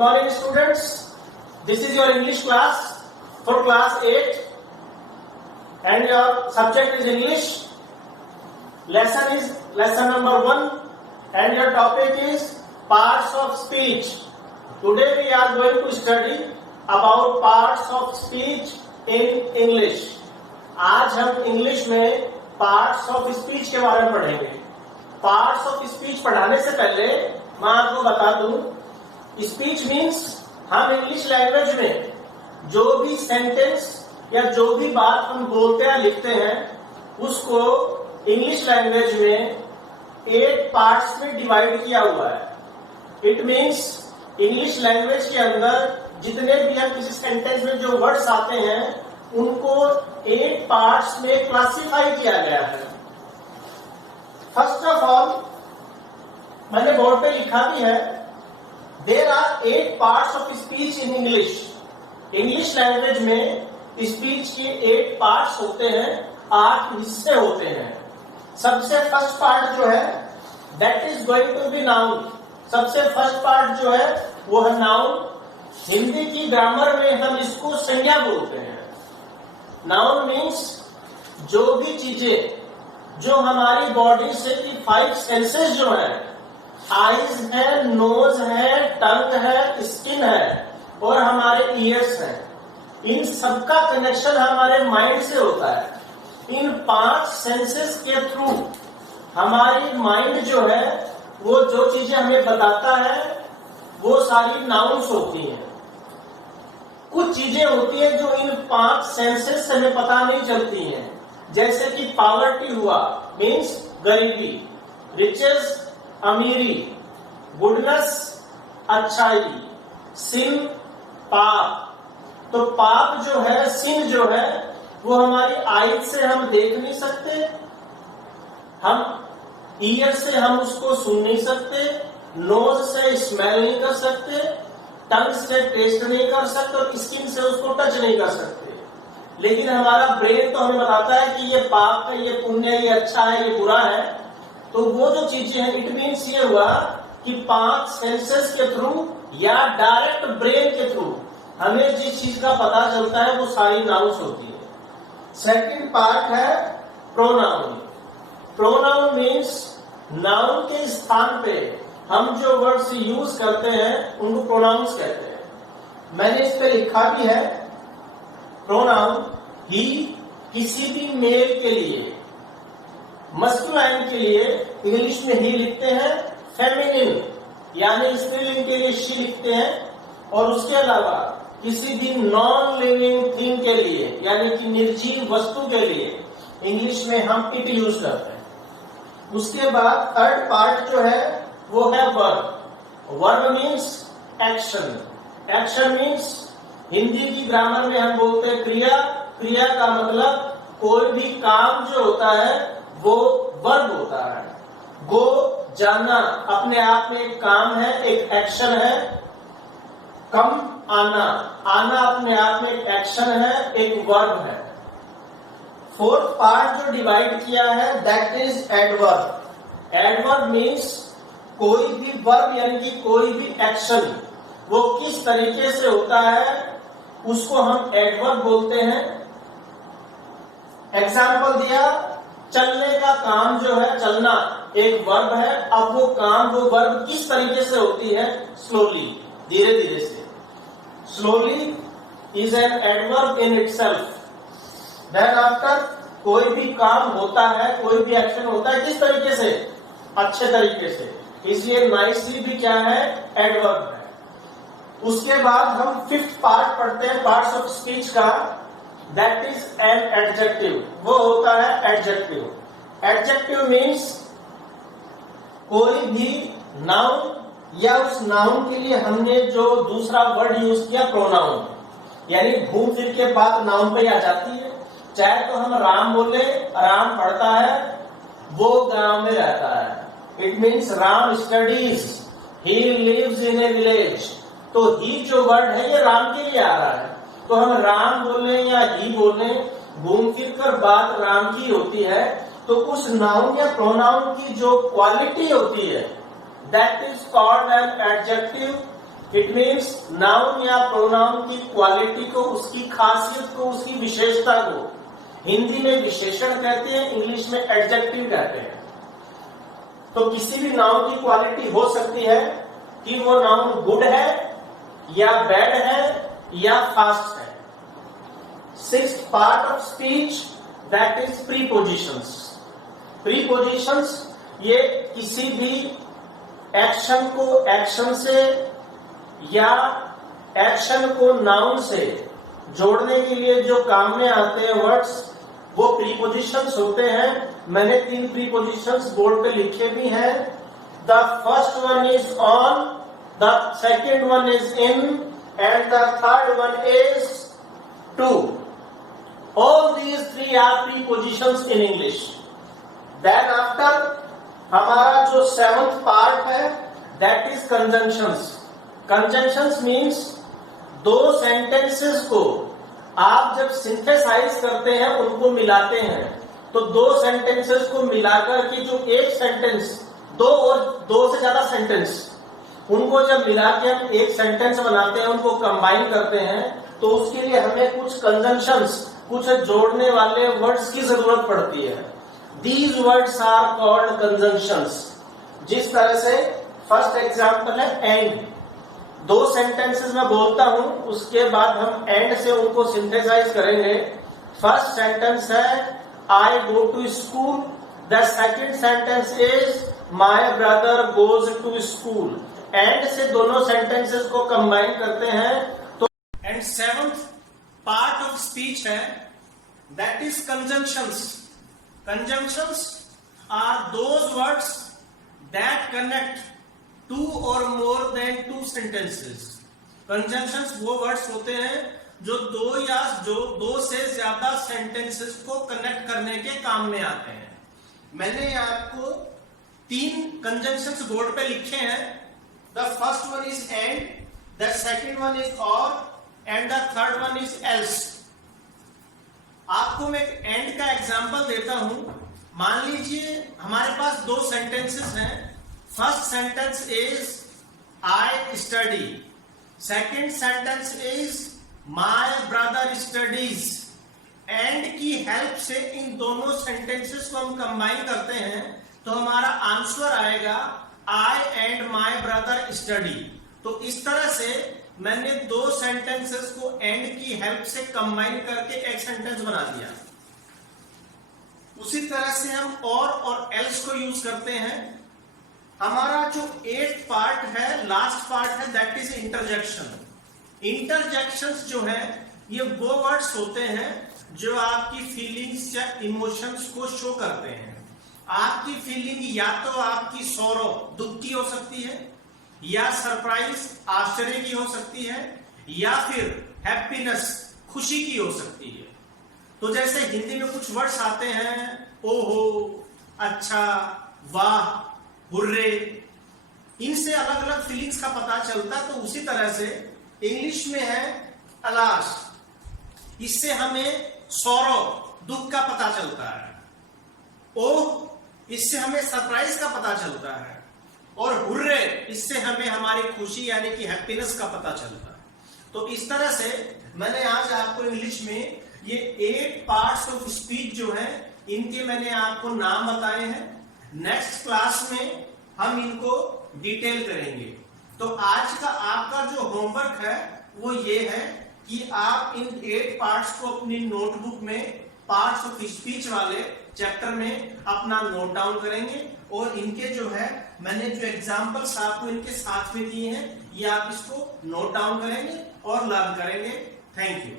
morning students. This is your English class for class 8 and your subject is English. Lesson is lesson number 1 and your topic is parts of speech. Today we are going to study about parts of speech in English. आज हम English में parts of speech के बारे में पढ़ेंगे. Parts of speech पढ़ाने से पहले मैं आपको बता दूं, स्पीच मीन्स हम इंग्लिश लैंग्वेज में जो भी सेंटेंस या जो भी बात हम बोलते हैं लिखते हैं उसको इंग्लिश लैंग्वेज में 8 पार्ट्स में डिवाइड किया हुआ है. इट मीन्स इंग्लिश लैंग्वेज के अंदर जितने भी हम किसी सेंटेंस में जो वर्ड्स आते हैं उनको 8 पार्ट्स में क्लासिफाई किया गया है. फर्स्ट ऑफ ऑल मैंने बोर्ड पे लिखा भी है, there are 8 parts of speech in English. English language में स्पीच के 8 पार्ट्स होते हैं, 8 हिस्से होते हैं. सबसे फर्स्ट पार्ट जो है that is going to be noun. सबसे फर्स्ट पार्ट जो है वो है नाउन. हिंदी की ग्रामर में हम इसको संज्ञा बोलते हैं. नाउन मीन्स जो भी चीजें जो हमारी बॉडी से की 5 सेंसेस जो है, आईज है, नोज है, टंग है, स्किन है और हमारे ईयर्स हैं, इन सबका कनेक्शन हमारे माइंड से होता है. इन 5 सेंसेस के थ्रू हमारी माइंड जो है वो जो चीजें हमें बताता है वो सारी नाउन्स होती हैं. कुछ चीजें होती हैं जो इन 5 सेंसेस से हमें पता नहीं चलती हैं, जैसे कि पॉवर्टी हुआ मीन्स गरीबी, रिचेस अमीरी, गुडनेस अच्छाई, सिन पाप. तो पाप जो है, सिन जो है वो हमारी आईज से हम देख नहीं सकते, हम ईयर से हम उसको सुन नहीं सकते, नोज से स्मेल नहीं कर सकते, टंग से टेस्ट नहीं कर सकते और स्किन से उसको टच नहीं कर सकते. लेकिन हमारा ब्रेन तो हमें बताता है कि ये पाप है, ये पुण्य है, ये अच्छा है, ये बुरा है. तो वो जो चीजें हैं, इट मीन्स ये हुआ कि 5 सेंसेस के थ्रू या डायरेक्ट ब्रेन के थ्रू हमें जिस चीज का पता चलता है वो सारी नाउन्स होती है. सेकंड पार्ट है प्रोनाउन. प्रोनाउन मीन्स नाउन के स्थान पे हम जो वर्ड्स यूज करते हैं उनको प्रोनाउंस कहते हैं. मैंने इस पे लिखा भी है, प्रोनाउन ही किसी भी मेल के लिए, मस्कुलाइन के लिए इंग्लिश में ही लिखते हैं, फेमिनिन यानी स्त्रीलिंग के लिए शी लिखते हैं, और उसके अलावा किसी भी नॉन लिविंग थिंग के लिए यानी कि निर्जीव वस्तु के लिए इंग्लिश में हम इट यूज करते हैं. उसके बाद थर्ड पार्ट जो है वो है verb. Verb means action. Action means Hindi की ग्रामर में हम बोलते हैं क्रिया. क्रिया का मतलब कोई भी काम जो होता है वो वर्ब होता है. गो जाना अपने आप में एक काम है, एक एक्शन है. कम आना, आना अपने आप में एक एक्शन है, एक वर्ब है. फोर्थ पार्ट जो डिवाइड किया है that is adverb. Adverb means कोई भी वर्ब यानी कि कोई भी एक्शन वो किस तरीके से होता है उसको हम एडवर्ब बोलते हैं. एग्जाम्पल दिया, चलने का काम जो है, चलना एक वर्ब है. अब वो काम, वो वर्ब किस तरीके से होती है? स्लोली, धीरे धीरे से. Slowly is an adverb in itself. Then after कोई भी काम होता है, कोई भी एक्शन होता है किस तरीके से? अच्छे तरीके से. इसलिए नाइसली भी क्या है? एडवर्ब है. उसके बाद हम 5th पार्ट पढ़ते हैं पार्ट्स ऑफ स्पीच का, दैट इज एन एडजेक्टिव. वो होता है एडजेक्टिव. एडजेक्टिव मीन्स कोई भी नाउन या उस नाउन के लिए हमने जो दूसरा वर्ड यूज किया प्रोनाउन, यानी घूम फिर के बात नाउन पे आ जाती है. चाहे तो हम राम बोले, राम पढ़ता है, वो गांव में रहता है. It means Ram studies, he lives in a village. तो ही जो वर्ड है ये राम के लिए आ रहा है. तो हम राम बोले या ही बोले, घूम फिर कर बात राम की होती है. तो उस नाउन या प्रोनाउन की जो क्वालिटी होती है that is called an adjective it means noun या प्रोनाउन की क्वालिटी को, उसकी खासियत को, उसकी विशेषता को हिंदी में विशेषण कहते हैं, इंग्लिश में एडजेक्टिव कहते हैं। तो किसी भी नाउन की क्वालिटी हो सकती है कि वो नाउन गुड है या बैड है या फास्ट है। Sixth part of speech that is prepositions. Prepositions ये किसी भी एक्शन को एक्शन से या एक्शन को नाउन से जोड़ने के लिए जो काम में आते हैं वर्ड्स, वो प्रीपोजिशंस होते हैं। मैंने 3 प्रीपोजिशंस बोर्ड पे लिखे भी हैं। The first one is on, the second one is in and the third one is to. All these 3 are prepositions in English. Then after हमारा जो 7th पार्ट है that is conjunctions. Conjunctions means दो sentences को आप जब synthesise करते हैं, उनको मिलाते हैं, तो दो सेंटेंसेस को मिलाकर के जो एक सेंटेंस, दो और दो से ज्यादा सेंटेंस, उनको जब मिला के हम एक सेंटेंस बनाते हैं, उनको कंबाइन करते हैं, तो उसके लिए हमें कुछ कंजंक्शंस, कुछ जोड़ने वाले वर्ड्स की जरूरत पड़ती है। These words are called conjunctions. जिस तरह से फर्स्ट एग्जाम्पल है एंड। 2 सेंटेंसेस में बोलता हूं, उसके बाद हम एंड से उनको सिंथेसाइज करेंगे। फर्स्ट सेंटेंस है I go to school, the second sentence is my brother goes to school. And से दोनों सेंटेंसेस को कंबाइन करते हैं तो and 7th part of speech है that is conjunctions. Conjunctions are those words that connect 2 or more than 2 sentences। Conjunctions वो words होते हैं जो 2 से ज्यादा सेंटेंसेस को कनेक्ट करने के काम में आते हैं। मैंने आपको 3 कंजंक्शंस बोर्ड पे लिखे हैं। The first one is and, the second one is or and the third one is else. आपको मैं एंड का एग्जांपल देता हूं। मान लीजिए हमारे पास 2 सेंटेंसेस हैं। First sentence is I study, second sentence is my brother studies. And की हेल्प से इन दोनों सेंटेंसेस को हम कंबाइन करते हैं तो हमारा आंसर आएगा आई एंड माई ब्रदर स्टडी। तो इस तरह से मैंने 2 सेंटेंसेस को एंड की हेल्प से कंबाइन करके एक सेंटेंस बना दिया। उसी तरह से हम और एल्स को यूज करते हैं। हमारा जो 8th पार्ट है, लास्ट पार्ट है, दैट इज इंटरजेक्शन। इंटरजेक्शंस जो है ये वो वर्ड्स होते हैं जो आपकी फीलिंग्स या इमोशंस को शो करते हैं। आपकी फीलिंग या तो आपकी सौरो, दुख की हो सकती है, या सरप्राइज, आश्चर्य की हो सकती है, या फिर हैप्पीनेस, खुशी की हो सकती है। तो जैसे हिंदी में कुछ वर्ड्स आते हैं, ओहो, अच्छा, वाह, हुर्रे, इनसे अलग अलग फीलिंग्स का पता चलता है। तो उसी तरह से इंग्लिश में है अलास, इससे हमें सौरो, दुख का पता चलता है। ओह, इससे हमें सरप्राइज का पता चलता है। और हुर्रे, इससे हमें हमारी खुशी यानी कि हैप्पीनेस का पता चलता है। तो इस तरह से मैंने आज आपको इंग्लिश में ये 8 पार्ट्स ऑफ स्पीच जो है, इनके मैंने आपको नाम बताए हैं। नेक्स्ट क्लास में हम इनको डिटेल करेंगे। तो आज का आपका जो होमवर्क है वो ये है कि आप इन 8 पार्ट्स को अपनी नोटबुक में पार्ट्स ऑफ स्पीच वाले चैप्टर में अपना नोट डाउन करेंगे, और इनके जो है मैंने जो एग्जाम्पल्स आपको इनके साथ में दिए हैं, ये आप इसको नोट डाउन करेंगे और लर्न करेंगे। Thank you.